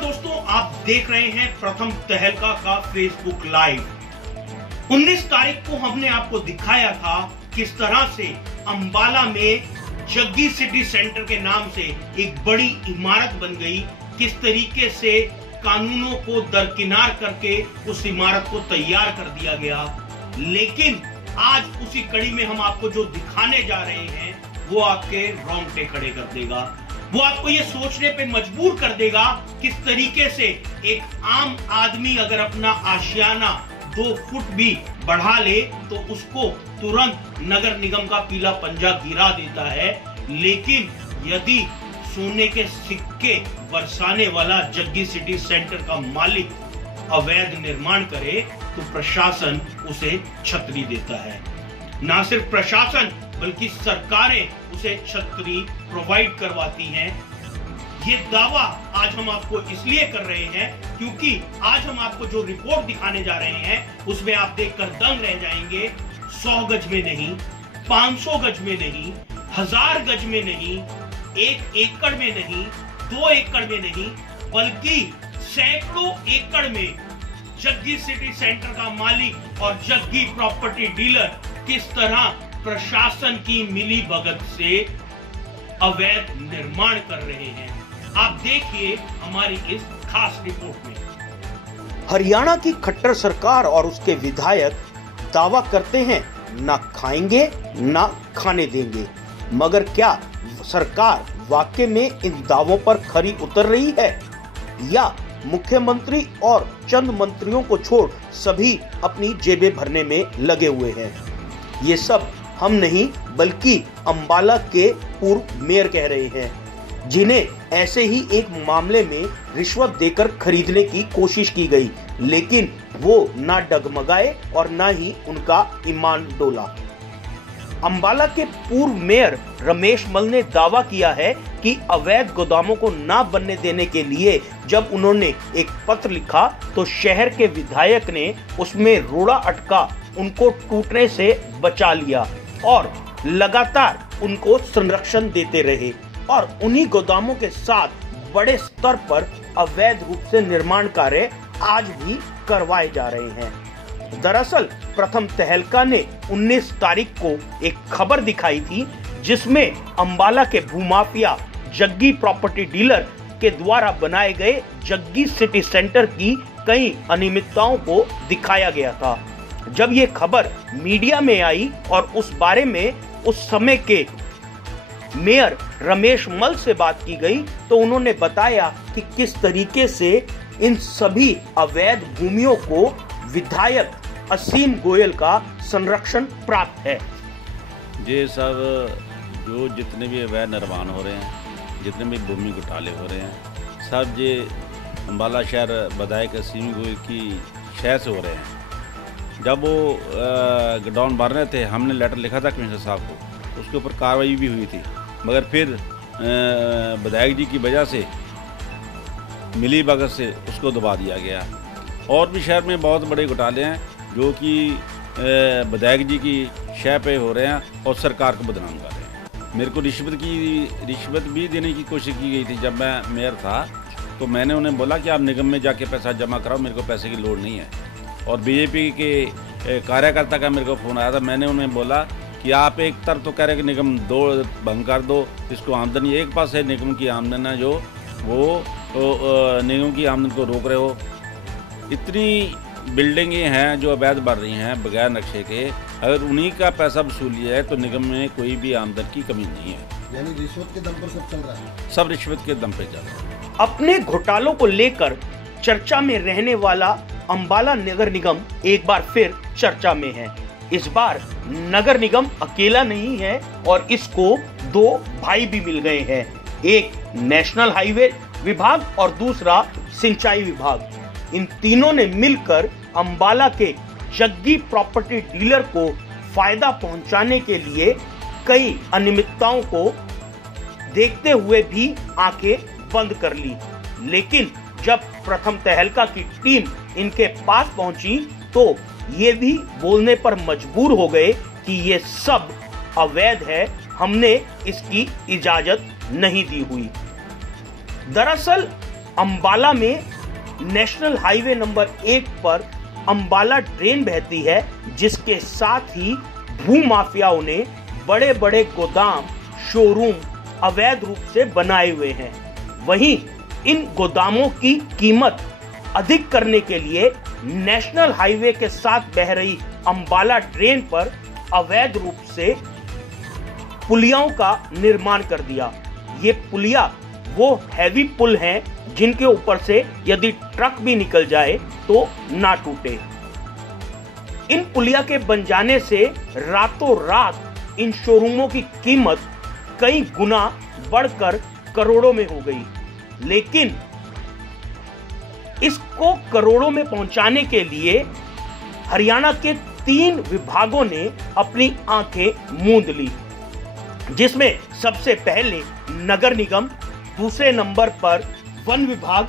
दोस्तों, आप देख रहे हैं प्रथम तहलका का फेसबुक लाइव। 19 तारीख को हमने आपको दिखाया था किस तरह से अंबाला में जग्गी सिटी सेंटर के नाम से एक बड़ी इमारत बन गई, किस तरीके से कानूनों को दरकिनार करके उस इमारत को तैयार कर दिया गया। लेकिन आज उसी कड़ी में हम आपको जो दिखाने जा रहे हैं वो आपके रोंगटे खड़े कर देगा, वो आपको ये सोचने पे मजबूर कर देगा किस तरीके से एक आम आदमी अगर अपना आशियाना 2 फुट भी बढ़ा ले तो उसको तुरंत नगर निगम का पीला पंजा गिरा देता है। लेकिन यदि सोने के सिक्के बरसाने वाला जग्गी सिटी सेंटर का मालिक अवैध निर्माण करे तो प्रशासन उसे छतरी देता है। ना सिर्फ प्रशासन बल्कि सरकारें उसे छतरी प्रोवाइड करवाती हैं। ये दावा आज हम आपको इसलिए कर रहे हैं क्योंकि आज हम आपको जो रिपोर्ट दिखाने जा रहे हैं उसमें आप देखकर दंग रह जाएंगे। 100 गज में नहीं, 500 गज में नहीं, 1000 गज में नहीं, 1 एकड़ में नहीं, 2 एकड़ में नहीं, बल्कि सैकड़ों एकड़ में जग्गी सिटी सेंटर का मालिक और जग्गी प्रॉपर्टी डीलर किस तरह प्रशासन की मिली भगत से अवैध निर्माण कर रहे हैं, आप देखिए हमारी इस खास रिपोर्ट में। हरियाणा की खट्टर सरकार और उसके विधायक दावा करते हैं ना खाएंगे ना खाने देंगे, मगर क्या सरकार वाकई में इन दावों पर खरी उतर रही है या मुख्यमंत्री और चंद मंत्रियों को छोड़ सभी अपनी जेबें भरने में लगे हुए हैं? ये सब हम नहीं बल्कि अंबाला के पूर्व मेयर कह रहे हैं, जिन्हें ऐसे ही एक मामले में रिश्वत देकर खरीदने की कोशिश की गई, लेकिन वो ना डगमगाए और ना ही उनका ईमान डोला। अंबाला के पूर्व मेयर रमेश मल ने दावा किया है कि अवैध गोदामों को ना बनने देने के लिए जब उन्होंने एक पत्र लिखा तो शहर के विधायक ने उसमें रोड़ा अटका उनको टूटने से बचा लिया और लगातार उनको संरक्षण देते रहे और उन्हीं गोदामों के साथ बड़े स्तर पर अवैध रूप से निर्माण कार्य आज भी करवाए जा रहे हैं। दरअसल प्रथम तहलका ने 19 तारीख को एक खबर दिखाई थी जिसमें अंबाला के भूमाफिया जग्गी प्रॉपर्टी डीलर के द्वारा बनाए गए जग्गी सिटी सेंटर की कई अनियमितताओं को दिखाया गया था। जब ये खबर मीडिया में आई और उस बारे में उस समय के मेयर रमेश मल से बात की गई तो उन्होंने बताया कि किस तरीके से इन सभी अवैध भूमियों को विधायक असीम गोयल का संरक्षण प्राप्त है। ये सब जो जितने भी अवैध निर्माण हो रहे हैं, जितने भी भूमि घोटाले हो रहे हैं, सब ये अंबाला शहर विधायक असीम गोयल की शहर से हो रहे हैं। जब वो गोडाउन भर रहे थे हमने लेटर लिखा था कमिश्नर साहब को, उसके ऊपर कार्रवाई भी हुई थी, मगर फिर विधायक जी की वजह से मिली भगत से उसको दबा दिया गया। और भी शहर में बहुत बड़े घोटाले हैं जो कि विधायक जी की शह पे हो रहे हैं और सरकार को बदनाम कर रहे हैं। मेरे को रिश्वत भी देने की कोशिश की गई थी। जब मैं मेयर था तो मैंने उन्हें बोला कि आप निगम में जाके पैसा जमा कराओ, मेरे को पैसे की लोड़ नहीं है। और बीजेपी के कार्यकर्ता का मेरे को फ़ोन आया था, मैंने उन्हें बोला कि आप एक तरफ तो कह रहे कि निगम भंग कर दो, इसको आमदनी एक पास है निगम की आमदन है जो वो तो निगम की आमदन को रोक रहे हो। इतनी बिल्डिंगें हैं जो अवैध बढ़ रही हैं बगैर नक्शे के, अगर उन्हीं का पैसा वसूल लिया है तो निगम में कोई भी आमदन की कमी नहीं है। यानी रिश्वत के दम पर सब चल रहा है, सब रिश्वत के दम पे चल रहा है। अपने घोटालों को लेकर चर्चा में रहने वाला अंबाला नगर निगम एक बार फिर चर्चा में है। इस बार नगर निगम अकेला नहीं है और इसको 2 भाई भी मिल गए हैं, एक नेशनल हाईवे विभाग और दूसरा सिंचाई विभाग। इन तीनों ने मिलकर अंबाला के जग्गी प्रॉपर्टी डीलर को फायदा पहुंचाने के लिए कई अनियमितताओं को देखते हुए भी आंखें बंद कर ली। लेकिन जब प्रथम तहलका की टीम इनके पास पहुंची तो ये भी बोलने पर मजबूर हो गए कि ये सब अवैध है, हमने इसकी इजाजत नहीं दी हुई। दरअसल अंबाला में नेशनल हाईवे नंबर 1 पर अंबाला ड्रेन बहती है, जिसके साथ ही भूमाफियाओं ने बड़े बड़े गोदाम, शोरूम अवैध रूप से बनाए हुए हैं। वहीं इन गोदामों की कीमत अधिक करने के लिए नेशनल हाईवे के साथ बह रही अंबाला ड्रेन पर अवैध रूप से पुलियाओं का निर्माण कर दिया। ये पुलिया वो हैवी पुल हैं जिनके ऊपर से यदि ट्रक भी निकल जाए तो ना टूटे। इन पुलिया के बन जाने से रातों रात इन शोरूमों की कीमत कई गुना बढ़कर करोड़ों में हो गई। लेकिन इसको करोड़ों में पहुंचाने के लिए हरियाणा के 3 विभागों ने अपनी आंखें मूंद ली, जिसमें सबसे पहले नगर निगम, दूसरे नंबर पर वन विभाग,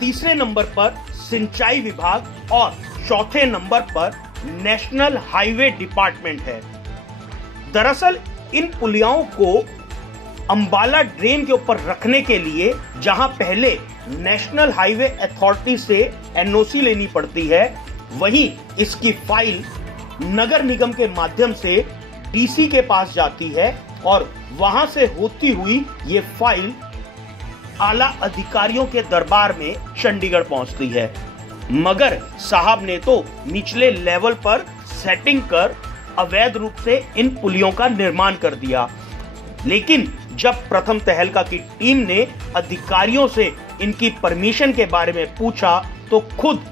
तीसरे नंबर पर सिंचाई विभाग और चौथे नंबर पर नेशनल हाईवे डिपार्टमेंट है। दरअसल इन पुलियाओं को अंबाला ड्रेन के ऊपर रखने के लिए जहां पहले नेशनल हाईवे अथॉरिटी से एनओसी लेनी पड़ती है, वहीं इसकी फाइल नगर निगम के माध्यम से डीसी के पास जाती है और वहां से होती हुई ये फाइल आला अधिकारियों के दरबार में चंडीगढ़ पहुंचती है। मगर साहब ने तो निचले लेवल पर सेटिंग कर अवैध रूप से इन पुलियों का निर्माण कर दिया। लेकिन जब प्रथम तहलका की टीम ने अधिकारियों से इनकी परमिशन के बारे में पूछा तो खुद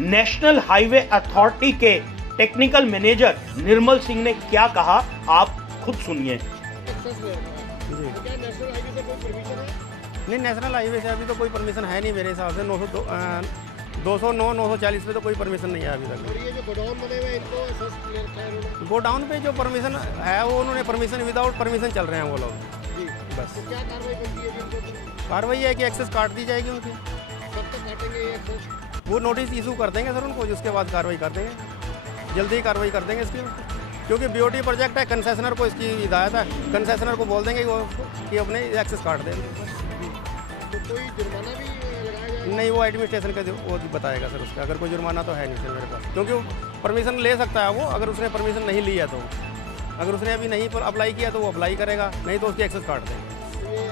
नेशनल हाईवे अथॉरिटी के टेक्निकल मैनेजर निर्मल सिंह ने क्या कहा, आप खुद सुनिए। नहीं, नेशनल हाईवे से अभी तो कोई परमिशन है नहीं मेरे हिसाब से। 209, 940 पे तो कोई परमिशन नहीं है अभी तक। और ये जो गोडाउन बने हुए हैं, इनको एसेस क्लियर किया है उन्होंने? गोडाउन पे जो परमिशन है वो उन्होंने परमिशन विदाउट परमिशन चल रहे हैं वो लोग। जी, बस तो क्या कार्रवाई बनती है जिनको? कार्रवाई है कि एक्सेस काट दी जाएगी उनकी। कब तक काटेंगे ये एक्सेस? वो नोटिस इशू कर देंगे सर उनको, जिसके बाद कार्रवाई कर देंगे, जल्दी ही कार्रवाई कर देंगे इसकी। क्योंकि बीओटी प्रोजेक्ट है, कंसेशनर को इसकी हिदायत है, कंसेशनर को बोल देंगे कि अपने एक्सेस काट दें। तो कोई जुर्माना भी लगाया जाएगा? नहीं, वो एडमिनिस्ट्रेशन का वो बताएगा सर उसका। अगर कोई जुर्माना तो है नहीं सर मेरे पास, क्योंकि परमिशन ले सकता है वो, अगर उसने परमिशन नहीं ली है तो। अगर उसने अभी नहीं अप्लाई किया तो वो अप्लाई करेगा, नहीं तो उसकी एक्सेस काट देंगे। तो ये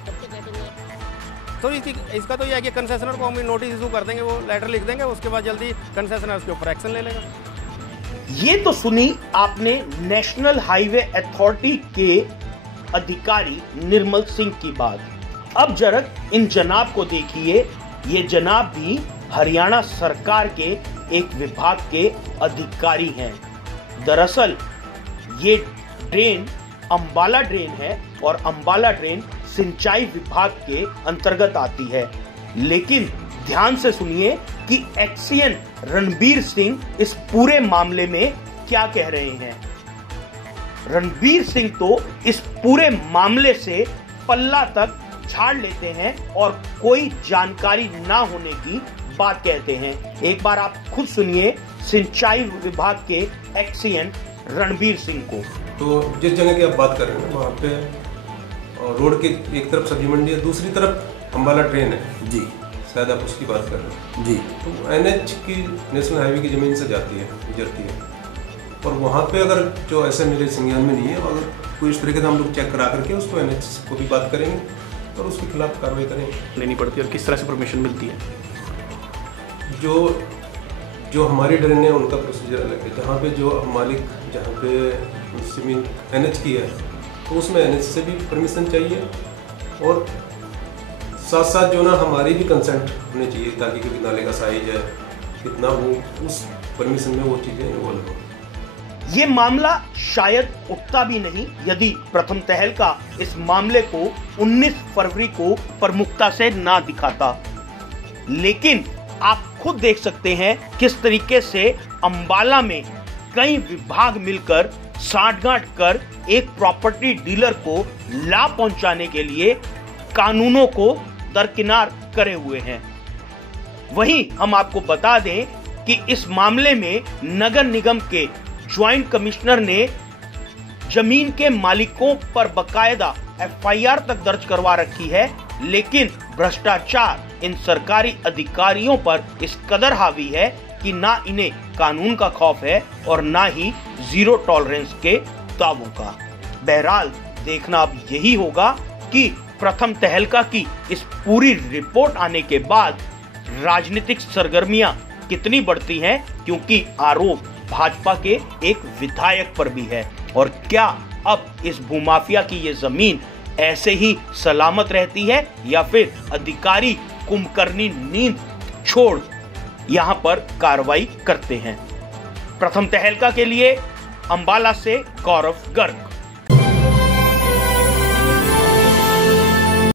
कब तक काटेंगे आप? तो इसका तो यह है कि कंसेशनर को हम नोटिस इशू कर देंगे, वो लेटर लिख देंगे, उसके बाद जल्दी कंसेशनर उसके ऊपर एक्शन ले लेगा। ये तो सुनी आपने नेशनल हाईवे अथॉरिटी के अधिकारी निर्मल सिंह की बात। अब जरा इन जनाब को देखिए, ये जनाब भी हरियाणा सरकार के एक विभाग के अधिकारी हैं। दरअसल ये ड्रेन अंबाला ड्रेन है और अंबाला ड्रेन सिंचाई विभाग के अंतर्गत आती है। लेकिन ध्यान से सुनिए कि एक्सीएन रणबीर सिंह इस पूरे मामले में क्या कह रहे हैं। रणबीर सिंह तो इस पूरे मामले से पल्ला तक झाड़ लेते हैं और कोई जानकारी ना होने की बात कहते हैं। एक बार आप खुद सुनिए सिंचाई विभाग के एक्सीएन रणबीर सिंह को। तो जिस जगह की आप बात कर रहे हैं वहाँ पे रोड के एक तरफ सब्जी मंडी है, दूसरी तरफ अंबाला ट्रेन है जी, शायद आप उसकी बात कर रहे हैं जी। तो एनएच की नेशनल हाईवे की ज़मीन से जाती है, गुजरती है, और वहाँ पे अगर जो ऐसे मेरे संज्ञान में नहीं है, अगर कोई इस तरीके से हम लोग चेक करा करके उसको एनएच को भी बात करेंगे और उसके खिलाफ कार्रवाई करेंगे। लेनी पड़ती है और किस तरह से परमिशन मिलती है? जो हमारी ड्रेन है उनका प्रोसीजर अलग है। जहाँ पे जो मालिक जहाँ पे ज़मीन एनएच की है तो उसमें एनएच से भी परमिशन चाहिए और साथ साथ जो ना हमारी भी कंसेंट होनी चाहिए, ताकि क्योंकि नाले का साइज है कितना, वो उस परमिशन में वो चीज़ें इन्वॉल्व हो। ये मामला शायद उठता भी नहीं यदि प्रथम तहलका इस मामले को 19 फरवरी को प्रमुखता से ना दिखाता। लेकिन आप खुद देख सकते हैं किस तरीके से अंबाला में कई विभाग मिलकर साठगांठ कर एक प्रॉपर्टी डीलर को लाभ पहुंचाने के लिए कानूनों को दरकिनार करे हुए हैं। वहीं हम आपको बता दें कि इस मामले में नगर निगम के ज्वाइंट कमिश्नर ने जमीन के मालिकों पर बकायदा एफआईआर तक दर्ज करवा रखी है लेकिन भ्रष्टाचार इन सरकारी अधिकारियों पर इस कदर हावी है कि ना इन्हें कानून का खौफ है और ना ही जीरो टॉलरेंस के दावों का। बहरहाल देखना अब यही होगा कि प्रथम तहलका की इस पूरी रिपोर्ट आने के बाद राजनीतिक सरगर्मियां कितनी बढ़ती हैं, क्योंकि आरोप भाजपा के एक विधायक पर भी है। और क्या अब इस भूमाफिया की ये जमीन ऐसे ही सलामत रहती है या फिर अधिकारी कुंभकर्णी नींद छोड़ यहां पर कार्रवाई करते हैं। प्रथम तहलका के लिए अंबाला से गौरव गर्ग।